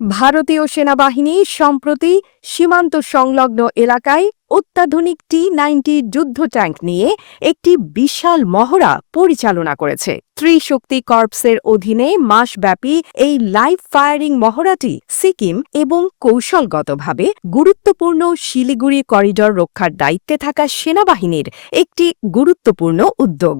ভারতীয় সেনাবাহিনী সম্প্রতি সীমান্ত সংলগ্ন এলাকায় অত্যাধুনিক টি নাইনটি যুদ্ধ ট্যাঙ্ক নিয়ে একটি বিশাল মহড়া পরিচালনা করেছে। ত্রিশক্তি কর্পসের অধীনে মাসব্যাপী এই লাইভ ফায়ারিং মহড়াটি সিকিম এবং কৌশলগতভাবে গুরুত্বপূর্ণ শিলিগুড়ি করিডর রক্ষার দায়িত্বে থাকা সেনাবাহিনীর একটি গুরুত্বপূর্ণ উদ্যোগ।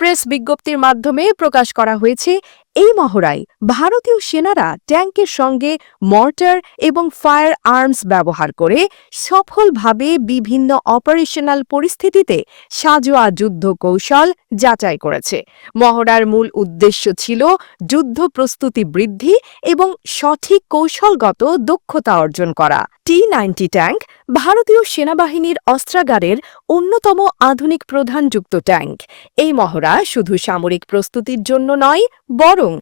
প্রেস বিজ্ঞপ্তির মাধ্যমে প্রকাশ করা হয়েছে, এই মহড়ায় ভারতীয় সেনারা ট্যাঙ্কের সঙ্গে মর্টার এবং ফায়ার আর্মস ব্যবহার করে সফলভাবে বিভিন্ন অপারেশনাল পরিস্থিতিতে সাজোয়া যুদ্ধ কৌশল যাচাই করেছে। মহড়ার মূল উদ্দেশ্য ছিল যুদ্ধ প্রস্তুতি বৃদ্ধি এবং সঠিক কৌশলগত দক্ষতা অর্জন করা। টি নাইনটি ট্যাঙ্ক ভারতীয় সেনাবাহিনীর অস্ত্রাগারের অন্যতম আধুনিক প্রধানযুক্ত ট্যাঙ্ক এই মহড়া শুধু সামরিক প্রস্তুতির জন্য নয়, বরং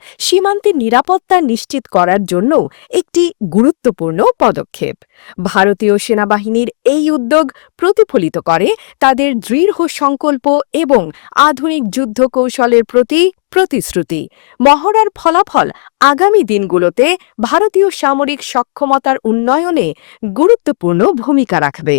সীমান্তের নিরাপত্তা নিশ্চিত করার জন্য একটি গুরুত্বপূর্ণ পদক্ষেপ। ভারতীয় সেনাবাহিনীর এই উদ্যোগ প্রতিফলিত করে তাদের দৃঢ় সংকল্প এবং আধুনিক যুদ্ধ কৌশলের প্রতি প্রতিশ্রুতি। মহড়ার ফলাফল আগামী দিনগুলোতে ভারতীয় সামরিক সক্ষমতার উন্নয়নে গুরুত্বপূর্ণ ভূমিকা রাখবে।